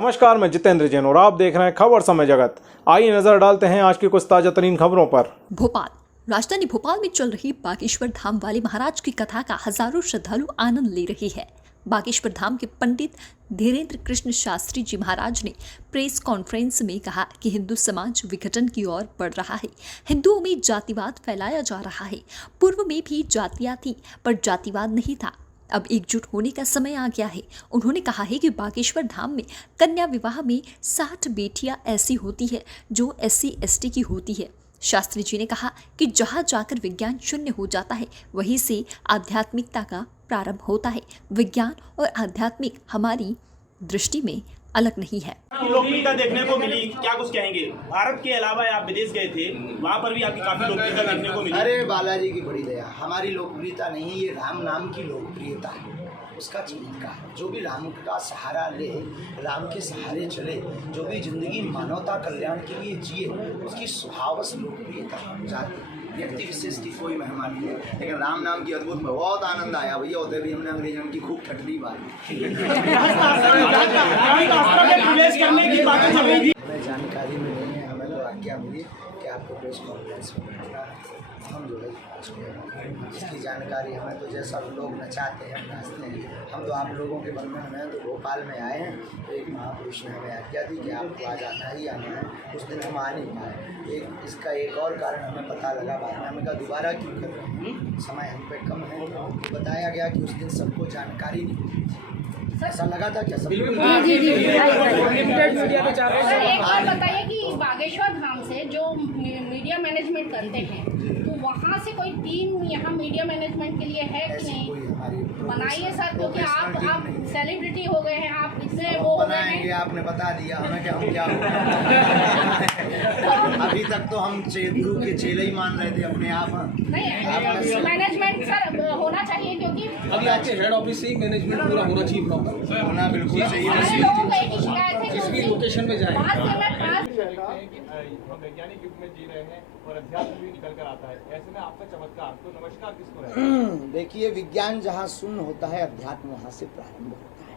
नमस्कार, मैं जितेंद्र जैन और आप देख रहे हैं खबर समय जगत। आइए नजर डालते हैं आज की कुछ ताजा तरीन खबरों पर। भोपाल राजधानी भोपाल में चल रही बागेश्वर धाम वाले महाराज की कथा का हजारों श्रद्धालु आनंद ले रहे हैं। बागेश्वर धाम के पंडित धीरेन्द्र कृष्ण शास्त्री जी महाराज ने प्रेस कॉन्फ्रेंस में कहा कि हिंदू समाज विघटन की ओर बढ़ रहा है। हिंदुओं में जातिवाद फैलाया जा रहा है। पूर्व में भी जातियां थी पर जातिवाद नहीं था। अब एकजुट होने का समय आ गया है। उन्होंने कहा है कि बागेश्वर धाम में कन्या विवाह में 60 बेटियां ऐसी होती है जो SC ST की होती है। शास्त्री जी ने कहा कि जहां जाकर विज्ञान शून्य हो जाता है वहीं से आध्यात्मिकता का प्रारंभ होता है। विज्ञान और आध्यात्मिक हमारी दृष्टि में अलग नहीं है। लोकप्रियता देखने को मिली, क्या कुछ कहेंगे? भारत के अलावा आप विदेश गए थे, वहाँ पर भी आपकी काफी लोकप्रियता देखने को मिली। अरे बालाजी की बड़ी दया, हमारी लोकप्रियता नहीं, ये राम नाम की लोकप्रियता है, उसका चमत्कार। जो भी राम का सहारा ले, राम के सहारे चले, जो भी जिंदगी मानवता कल्याण के लिए जिए, उसकी स्वभावश लोकप्रियता जाती। व्यक्ति विशेष की कोई महिमा नहीं है, लेकिन राम नाम की अद्भुत में बहुत आनंद आया भैया। होते भी हमने अंग्रेजों की खूब ठटरी मारी। हमें जानकारी में नहीं है, हमें तो आज्ञा मिली कि आपको प्रेस कॉन्फ्रेंस में बैठना है। हम जो है जिसकी जानकारी हमें तो जैसा लोग नचाते हैं नाचते हैं, हम तो आप लोगों के बंधन में तो भोपाल में आए हैं। तो एक महापुरुष ने हमें आज्ञा दी कि आपको आज आना ही आना है। उस दिन हम आ नहीं पाए। इसका एक और कारण हमें पता लगा बाद में, हमें कहा दोबारा क्यों कर रहे हैं, समय हम पे कम है। तो बताया गया कि उस दिन सबको जानकारी नहीं थी। ऐसा लगा था क्या? सब एक बात बताइए कि बागेश्वर धाम से जो मीडिया मैनेजमेंट करते हैं, तो वहाँ से कोई टीम यहाँ मीडिया मैनेजमेंट के लिए है कि नहीं? बनाइए सर, क्योंकि आप सेलिब्रिटी हो गए हैं, आप इतने वो हो गए हैं। आपने बता दिया हमें कि हम क्या अभी तक तो हम गुरु के चेले ही मान रहे थे अपने आप। नहीं, मैनेजमेंट सर होना चाहिए, क्योंकि अभी आपके हेड ऑफिस से मैनेजमेंट पूरा होना चाहिए प्रॉपर होना बिल्कुल सही सारे लोगों को एक ही शिकायत है जिस भी लोकेशन में जाए। हम वैज्ञानिक युग में जी रहे हैं और अध्यात्म भी निकल कर आता है, ऐसे में आपका चमत्कार, तो नमस्कार किसको है? देखिए, विज्ञान जहाँ शून्य होता है अध्यात्म वहाँ से प्रारंभ होता है।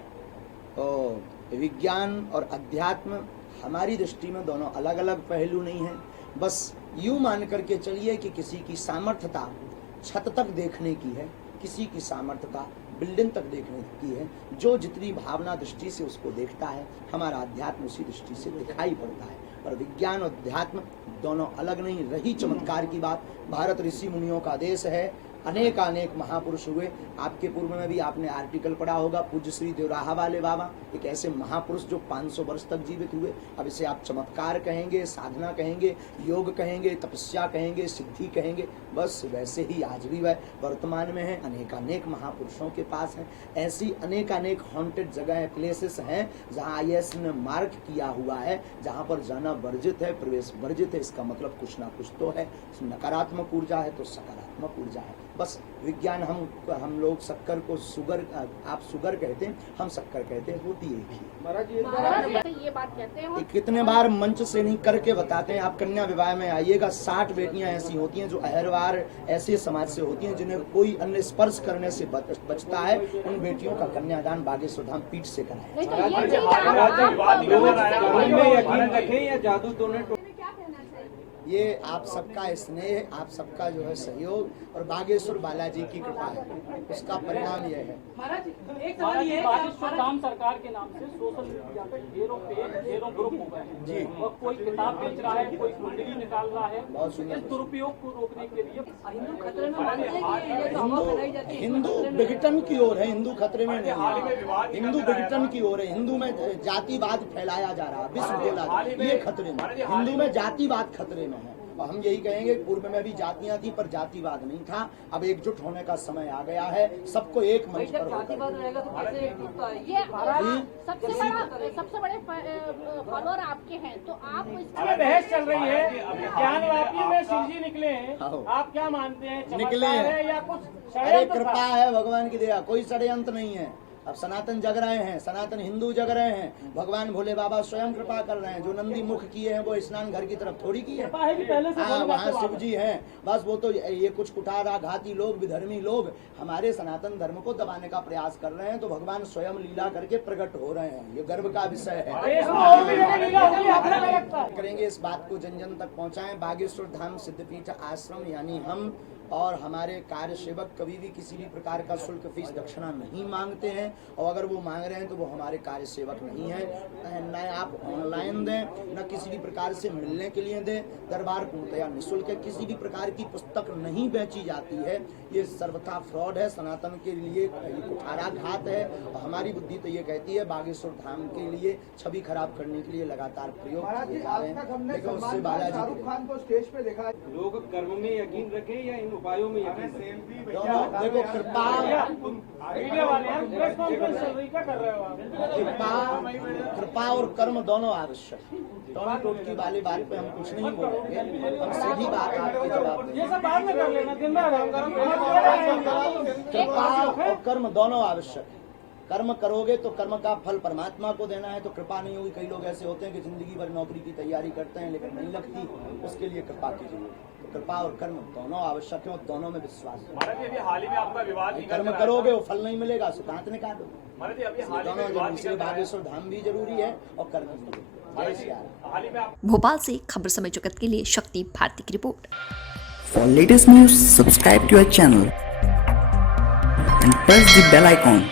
तो विज्ञान और अध्यात्म हमारी दृष्टि में दोनों अलग अलग पहलू नहीं है। बस यूँ मान करके चलिए कि किसी की सामर्थ्यता छत तक देखने की है, किसी की सामर्थ्यता बिल्डिंग तक देखने की है। जो जितनी भावना दृष्टि से उसको देखता है, हमारा अध्यात्म उसी दृष्टि से दिखाई पड़ता है। पर विज्ञान और अध्यात्म दोनों अलग नहीं। रही चमत्कार की बात, भारत ऋषि मुनियों का देश है, अनेक महापुरुष हुए। आपके पूर्व में भी आपने आर्टिकल पढ़ा होगा, पूज्य श्री देवराहा वाले बाबा एक ऐसे महापुरुष जो 500 वर्ष तक जीवित हुए। अब इसे आप चमत्कार कहेंगे, साधना कहेंगे, योग कहेंगे, तपस्या कहेंगे, सिद्धि कहेंगे, बस वैसे ही आज भी वह वर्तमान में है। अनेक महापुरुषों के पास हैं। ऐसी अनेक हॉन्टेड जगह प्लेसेस हैं जहाँ IAS ने मार्क किया हुआ है, जहाँ पर जाना वर्जित है, प्रवेश वर्जित है। इसका मतलब कुछ ना कुछ तो है। नकारात्मक ऊर्जा है तो सकारात्मक ऊर्जा है। बस विज्ञान हम लोग शक्कर को शुगर, आप शुगर कहते हैं, हम शक्कर कहते हैं, होती है एक ही। ये बात कहते हैं, कितने बार मंच से नहीं करके बताते हैं। आप कन्या विवाह में आइएगा, 60 बेटियां ऐसी होती हैं जो अहरवार ऐसे समाज से होती हैं जिन्हें कोई अन्य स्पर्श करने से बचता है। उन बेटियों का कन्यादान बागेश्वर धाम पीठ से कराए। ये आप सबका स्नेह, आप सबका जो है सहयोग और बागेश्वर बालाजी की कृपा है, उसका परिणाम यह है। बागेश्वर धाम सरकार के नाम से सोशल मीडिया पे ढेरों ग्रुप हो गए हैं जी, और कोई किताब बेच रहा है, कोई कुंडली निकाल रहा है। बहुत सुंदर। इस दुरुपयोग को रोकने के लिए हिंदू खतरे में, हिंदू विघटन की ओर है, हिंदू खतरे में नहीं है, हिंदू विघटन की ओर है। हिंदू में जातिवाद फैलाया जा रहा है, विश्व बोला ये खतरे में, हिंदू में जातिवाद खतरे में है। और हम यही कहेंगे, पूर्व में भी जातियां थी पर जातिवाद नहीं था। अब एकजुट होने का समय आ गया है, सबको एक मंच पर जातिवाद रहेगा तो कैसे एकजुट होगा? ये सबसे बड़े फॉलोअर आपके हैं, तो आप बहस चल रही है, ज्ञानवापी में शिव जी निकले हैं, आप क्या मानते हैं? निकले हैं या कुछ अरे कृपा है भगवान की दया, कोई षड्यंत्र नहीं है। अब सनातन जग रहे हैं, सनातन हिंदू जग रहे हैं, भगवान भोले बाबा स्वयं कृपा कर रहे हैं। जो नंदी मुख किए हैं वो स्नान घर की तरफ थोड़ी की है। हाँ, वहाँ शिव जी हैं, बस वो तो ये कुछ कुठारा घाती लोग, विधर्मी लोग हमारे सनातन धर्म को दबाने का प्रयास कर रहे हैं, तो भगवान स्वयं लीला करके प्रकट हो रहे हैं। ये गर्व का विषय है। करेंगे इस बात को जन जन तक पहुँचाएं। बागेश्वर धाम सिद्धपीठ आश्रम यानी हम और हमारे कार्य सेवक कभी भी किसी भी प्रकार का शुल्क फीस दक्षिणा नहीं मांगते हैं, और अगर वो मांग रहे हैं तो वो हमारे कार्य सेवक नहीं है। न आप ऑनलाइन दें, न किसी भी प्रकार से मिलने के लिए दें। दरबार पूर्णतया निःशुल्क है। किसी भी प्रकार की पुस्तक नहीं बेची जाती है। ये सर्वथा फ्रॉड है, सनातन के लिए कुठाराघात है। और हमारी बुद्धि तो ये कहती है बागेश्वर धाम के लिए छवि खराब करने के लिए लगातार प्रयोग किए जा रहे हैं। लेकिन उससे बालाजी खान को स्टेज पे देखा, लोग कर्म में यकीन रखें या इन उपायों में यकीन? दोनों देखो, कृपा मीडिया वाले हैं, प्रेस कॉन्फ्रेंस चल रही, क्या कर रहे हो आप? कृपा और कर्म दोनों आवश्यक है। दोनों टोटकी वाली बात पे हम कुछ नहीं बोलेंगे, हम सीधी बात आपकी जवाब ये सब बाद में कर लेना, दिन भर कृपा और कर्म दोनों आवश्यक है। कर्म करोगे तो कर्म का फल परमात्मा को देना है, तो कृपा नहीं होगी। कई लोग ऐसे होते हैं कि जिंदगी भर नौकरी की तैयारी करते हैं लेकिन नहीं लगती, उसके लिए कृपा की जरूरत है। तो कृपा और कर्म दोनों आवश्यक है और दोनों में विश्वास है। हाल ही में आपका विवाद कर्म करोगे वो फल नहीं मिलेगा, सिद्धांत ने कहा दोनों जरूरी, इसलिए बागेश्वर धाम भी जरूरी है और कर्म भी जरूरी है। जय श्री राम। भोपाल से खबर समय जगत के लिए शक्ति भारती की report. For latest news, subscribe to our channel and press the bell icon.